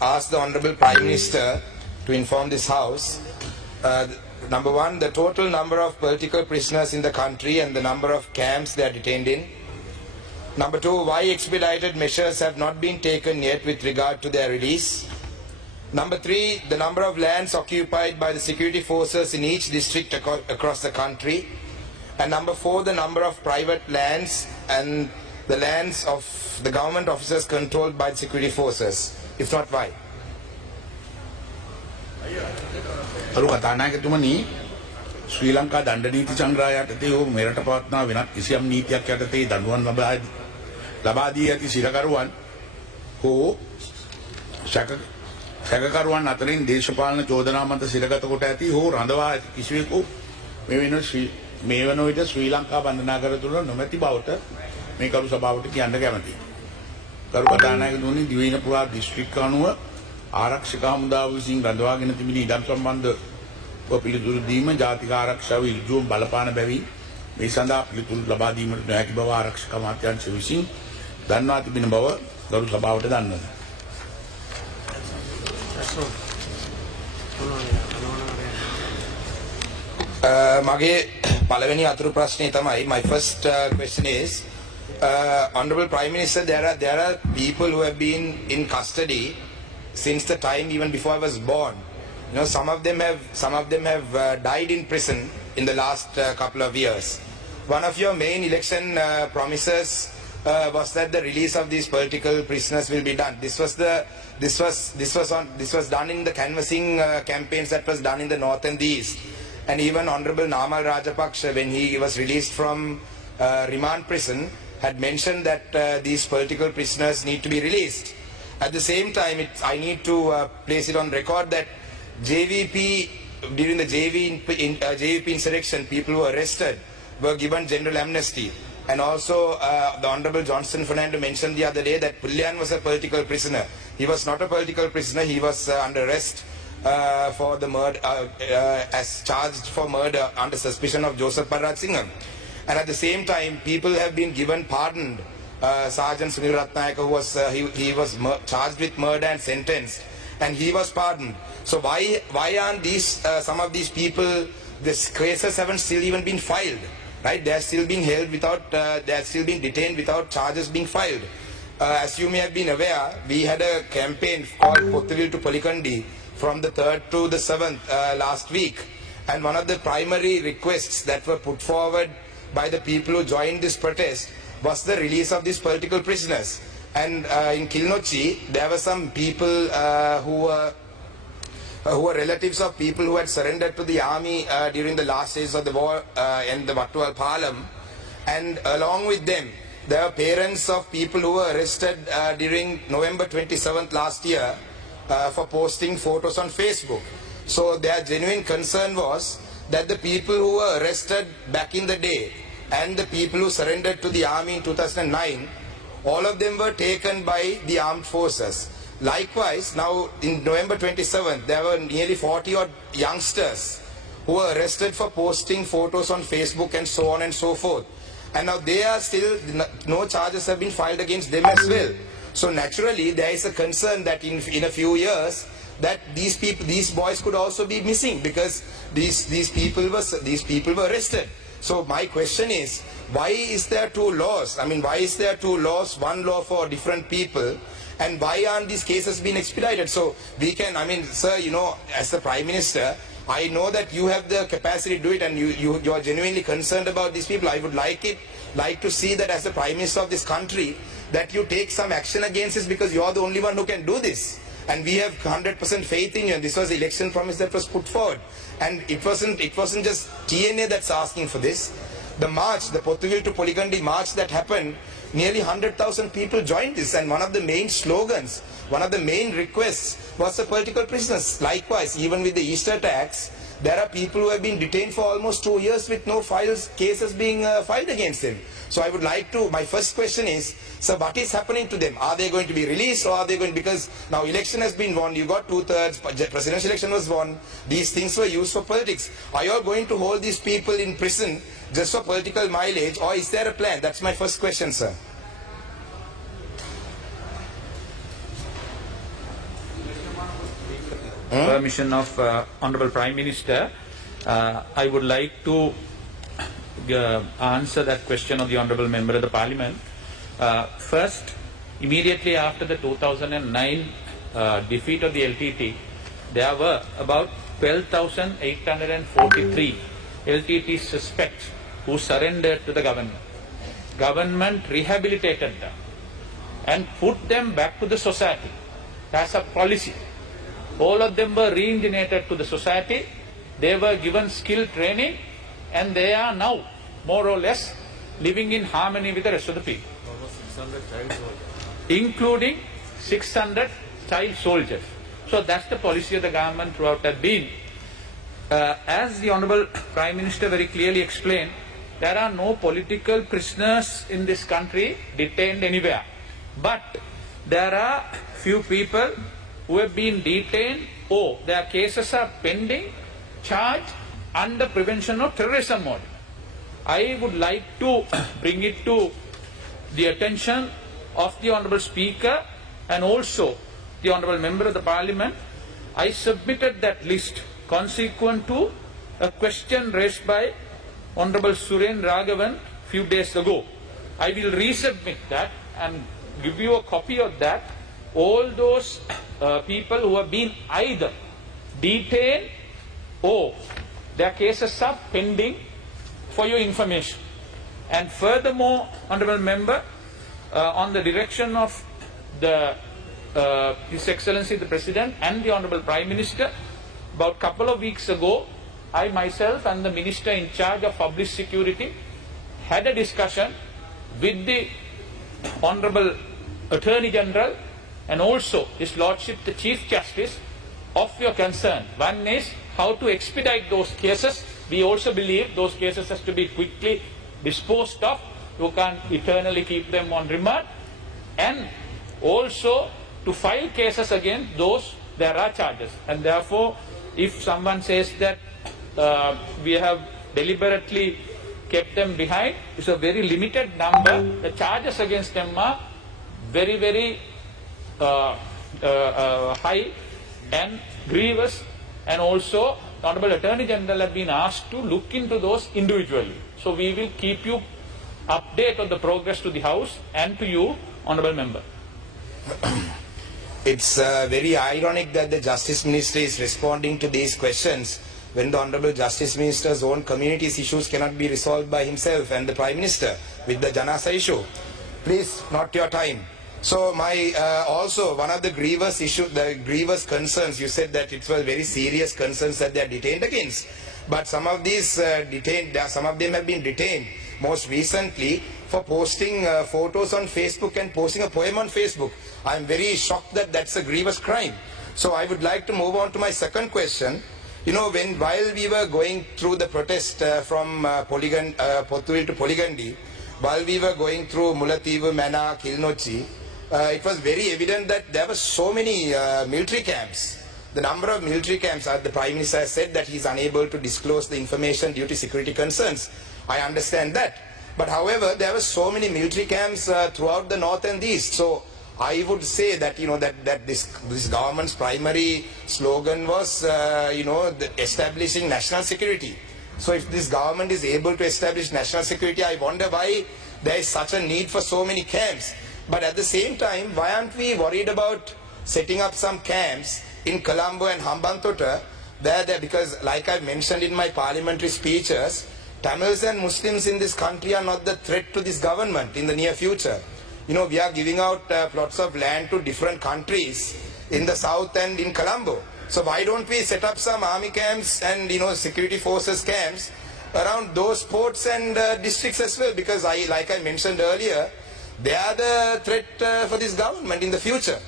ask the Honorable Prime Minister to inform this House. Number one, the total number of political prisoners in the country and the number of camps they are detained in. Number two, why expedited measures have not been taken yet with regard to their release. Number three, the number of lands occupied by the security forces in each district across the country. And number four, the number of private lands and the lands of the government officers controlled by the security forces. If not, why? අරු කතානායකතුමනි ශ්‍රී ලංකා දණ්ඩ නීති සංග්‍රහය යටතේ හෝ මෙරට පවත්නා වෙනත් කිසියම් නීතියක් යටතේ දඬුවම් ලබා දී ඇති සිරකරුවන් හෝ සැකකරුවන් අතරින් දේශපාලන චෝදනා මත සිරගත කොට ඇති හෝ රඳවා ඇති කිසිවෙකු මේ වන විට ශ්‍රී ලංකා බන්ධනාගාර තුළ නොමැති බවට මේ කරු සභාවට කියන්න කැමැතියි. කරු කතානායකතුමනි දිවයින පුරා දිස්ත්‍රික්ක අනුව ආරක්ෂක හමුදාව විසින් රඳවාගෙන තිබෙන ඉඩම් සම්බන්ධව පිළිතුරු දීම ජාතික ආරක්ෂාව ඉල්ලුම් බලපාන බැවින් මේ සඳහා පිළිතුරු ලබා දීමට නොහැකි බව ආරක්ෂක අමාත්‍යාංශය විසින් දන්වා තිබෙන බව ගරු සභාවට දන්වනවා. මගේ පළවෙනි අතුරු ප්‍රශ්නේ තමයි, my first question is, Honorable Prime Minister, there are people who have been in custody since the time even before I was born. You know, some of them have died in prison in the last couple of years. One of your main election promises was that the release of these political prisoners will be done. This was done in the canvassing campaigns that was done in the north and the east. And even Honorable Namal Rajapaksa, when he was released from remand prison, had mentioned that these political prisoners need to be released. At the same time, I need to place it on record that JVP, during the JVP insurrection, people who were arrested were given general amnesty. And also, the Honorable Johnson Fernando mentioned the other day that Pullian was a political prisoner. He was not a political prisoner. He was under arrest for the murder, as charged for murder under suspicion of Joseph Parraj Singham. And at the same time, people have been given pardoned. Sergeant Sunil Ratnayaka, who was he was charged with murder and sentenced, and he was pardoned. So why aren't these some of these people? These cases haven't still even been filed, right? They are still being held without. They are still being detained without charges being filed. As you may have been aware, we had a campaign called Pottuvil to Polikandi from the 3rd to the 7th last week, and one of the primary requests that were put forward by the people who joined this protest was the release of these political prisoners. And in Kilnochi, there were some people who were relatives of people who had surrendered to the army during the last days of the war in the Wattuwal Palam. And along with them, there were parents of people who were arrested during November 27th last year for posting photos on Facebook. So their genuine concern was that the people who were arrested back in the day and the people who surrendered to the army in 2009, all of them were taken by the armed forces. Likewise, now in November 27th, there were nearly 40 odd youngsters who were arrested for posting photos on Facebook and so on and so forth. And now they are still, no charges have been filed against them as well. So naturally, there is a concern that in a few years, that these boys could also be missing, because these people were arrested. So my question is, why is there two laws? I mean, why is there two laws, one law for different people, and why aren't these cases being expedited? So we can, I mean, sir, you know, as the Prime Minister, I know that you have the capacity to do it, and you are genuinely concerned about these people. I would like to see that as the Prime Minister of this country, that you take some action against this, because you are the only one who can do this. And we have 100% faith in you, and this was the election promise that was put forward. And it wasn't just TNA that's asking for this. The march, the Pottuvil to Polikandi march that happened, nearly 100,000 people joined this, and one of the main slogans, one of the main requests was the political prisoners. Likewise, even with the Easter attacks, there are people who have been detained for almost 2 years with no cases being filed against them. So I would like to, my first question is, so what is happening to them? Are they going to be released, or are they going, because now election has been won, you got 2/3, presidential election was won, these things were used for politics. Are you all going to hold these people in prison just for political mileage, or is there a plan? That's my first question, sir. permission of Honorable Prime Minister, I would like to answer that question of the Honorable Member of the Parliament. First, immediately after the 2009 defeat of the LTT, there were about 12,843 LTT suspects who surrendered to the government. Government rehabilitated them and put them back to the society. That's a policy. All of them were reintegrated to the society. They were given skill training, and they are now more or less living in harmony with the rest of the people, including 600 child soldiers. So that's the policy of the government throughout that been. As the Honourable Prime Minister very clearly explained, there are no political prisoners in this country detained anywhere. But there are few people who have been detained or their cases are pending, charged under Prevention of Terrorism Ordinance. I would like to bring it to the attention of the Honourable Speaker and also the Honourable Member of the Parliament. I submitted that list consequent to a question raised by Honourable Suren Raghavan few days ago. I will resubmit that and give you a copy of that. All those people who have been either detained or their cases are pending, for your information. And furthermore, Honourable Member, on the direction of His Excellency the President and the Honourable Prime Minister, about a couple of weeks ago, I myself and the Minister in charge of Public Security had a discussion with the Honourable Attorney General and also His Lordship the Chief Justice of your concern. One is how to expedite those cases. We also believe those cases has to be quickly disposed of. You can't eternally keep them on remand. And also to file cases against those there are charges. And therefore, if someone says that we have deliberately kept them behind, it's a very limited number. The charges against them are very, very high and grievous, and also the Honourable Attorney General have been asked to look into those individually. So we will keep you update on the progress to the House and to you, Honourable Member. It's very ironic that the Justice Minister is responding to these questions when the Honourable Justice Minister's own community's issues cannot be resolved by himself and the Prime Minister with the Janasa issue. Please, not your time. So my also one of the grievous concerns, you said that it was very serious concerns that they are detained against. But some of these some of them have been detained most recently for posting photos on Facebook and posting a poem on Facebook. I am very shocked that that's a grievous crime. So I would like to move on to my second question. You know, while we were going through the protest from Pothuil to Poligandi, while we were going through Mullaitivu, Mana, Kilnochi, it was very evident that there were so many military camps. The number of military camps, the Prime Minister has said that he is unable to disclose the information due to security concerns. I understand that. But however, there were so many military camps throughout the north and the east. So I would say that, you know, that this government's primary slogan was, establishing national security. So if this government is able to establish national security, I wonder why there is such a need for so many camps. But at the same time, why aren't we worried about setting up some camps in Colombo and Hambantota, because like I mentioned in my parliamentary speeches, Tamils and Muslims in this country are not the threat to this government in the near future. You know, we are giving out plots of land to different countries in the south and in Colombo. So why don't we set up some army camps and, security forces camps around those ports and districts as well? Because like I mentioned earlier, they are the threat for this government in the future.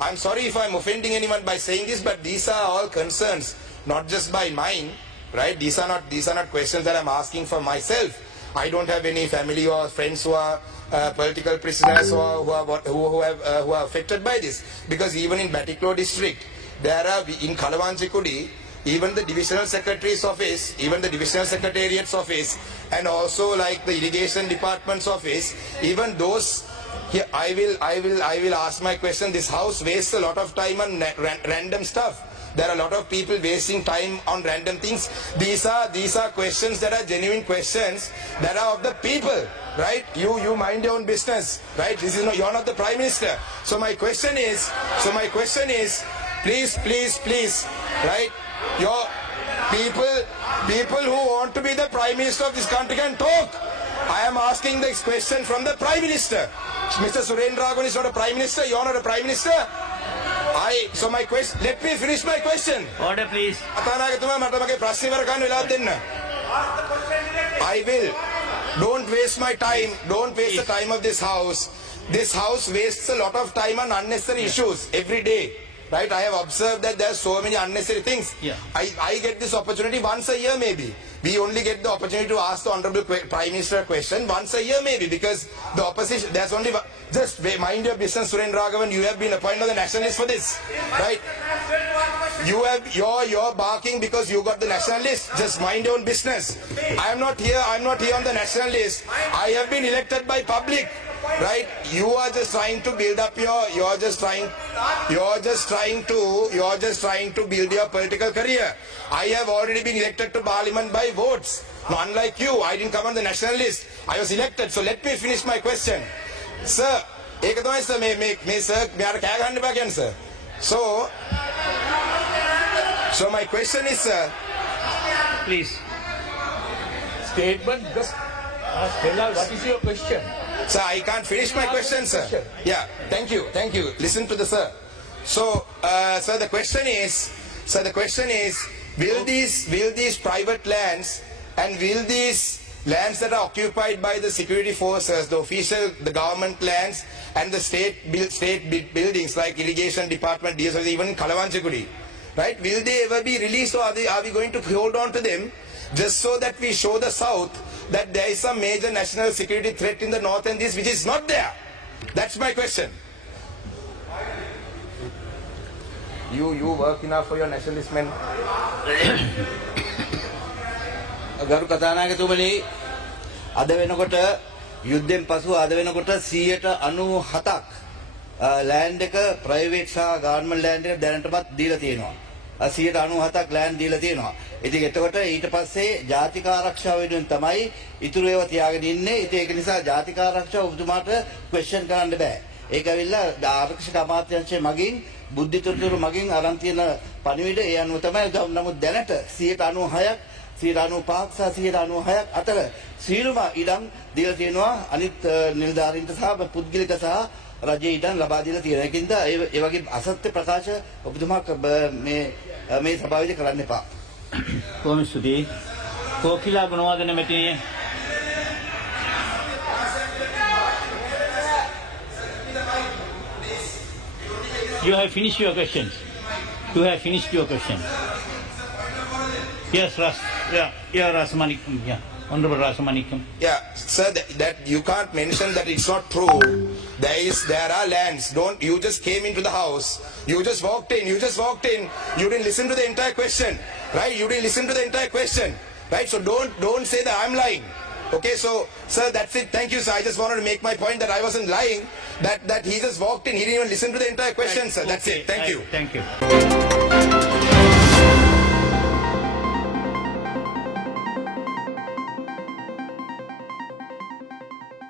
I'm sorry if I'm offending anyone by saying this, but these are all concerns, not just by mine, right? These are not questions that I'm asking for myself. I don't have any family or friends who are political prisoners who are affected by this. Because even in Batiklo district, there are in Kalawanchikudi, even the divisional secretary's office, even the divisional secretariat's office, and also like the irrigation department's office, even those Here, I will ask my question. This house wastes a lot of time on random stuff. There are a lot of people wasting time on random things. These are questions that are genuine questions that are of the people, right? You mind your own business, right? This is not, you're not the Prime Minister. So my question is, please, right? Your people who want to be the Prime Minister of this country can talk. I am asking this question from the Prime Minister. Mr. Surendra is not a Prime Minister. You're not a Prime Minister. So my question, let me finish my question. Order, please. I will. Don't waste my time. Don't waste the time of this house. This house wastes a lot of time on unnecessary issues every day. Right? I have observed that there are so many unnecessary things. Yeah. I get this opportunity once a year maybe. We only get the opportunity to ask the Honorable Prime Minister a question once a year maybe, because the opposition, there's only one. Just mind your business, Surendra Raghavan. You have been appointed as the nationalist for this. Right? You're barking because you got the national list. Just mind your own business. I'm not here on the national list. I have been elected by public. Right? You are just trying to build up you're just trying to build your political career. I have already been elected to Parliament by votes. Now, unlike you, I didn't come on the national list. I was elected. So let me finish my question. Sir, sir, sir. So my question is, sir. Please. Statement, just tell us what is your question. Sir, I can't finish my question, sir. Yeah, thank you. Listen to the sir. So, sir, the question is, will these private lands and will these lands that are occupied by the security forces, the government lands and the state buildings like irrigation department, DSO, even Kalavanchakudi, right? Will they ever be released, or are we going to hold on to them just so that we show the South that there is some major national security threat in the north and east which is not there? That's my question. You work enough for your nationalist men. ගරු කතානායකතුමනි, අද වෙනකොට යුද්ධෙන් පසු අද වෙනකොට 97ක් land එක private සහ government land එක දැනටමත් දීලා තියෙනවා. 97ක් ලෑන්ඩ් දීලා තියෙනවා. ඉතින් එතකොට ඊට පස්සේ ජාතික ආරක්ෂාව වෙනුවෙන් තමයි ඉතුරු ඒවා තියාගෙන ඉන්නේ. ඉතින් ඒක නිසා ජාතික ආරක්ෂාව ඔබතුමාට ක්වෙස්චන් කරන්න බෑ. ඒක ඇවිල්ලා ආරක්ෂක අමාත්‍යාංශය මගින් බුද්ධිතොරතුරු මගින් අරන් තියෙන පණිවිඩ ඒ අනුව තමයි. නමුත් දැනට 96ක් 95ක් සහ 96ක් අතර සීලම ඉඩම් දීලා තියෙනවා අනිත් නිලධාරීන්ට සහ පුද්ගලික සහ රජයේ ඉඩම් ලබා දීලා තියෙනවා. ඒකින්ද ඒ වගේ අසත්‍ය ප්‍රකාශ ඔබතුමා මේ සභාවේදී කරන්න එපා. කොහොම ස්තුතියි. කෝකිලා Gunawardena මෙතිණිය. You have finished your questions. Yes, Rasamanikam. Yeah, Honorable Rasamanikam. Yeah, sir, that you can't mention that it's not true. There are lands. You just came into the house. You just walked in. You didn't listen to the entire question, right? Right? So don't say that I'm lying. Okay, so sir, that's it. Thank you, sir. I just wanted to make my point that I wasn't lying. That he just walked in. He didn't even listen to the entire question, sir. That's it. Thank you. Thank you.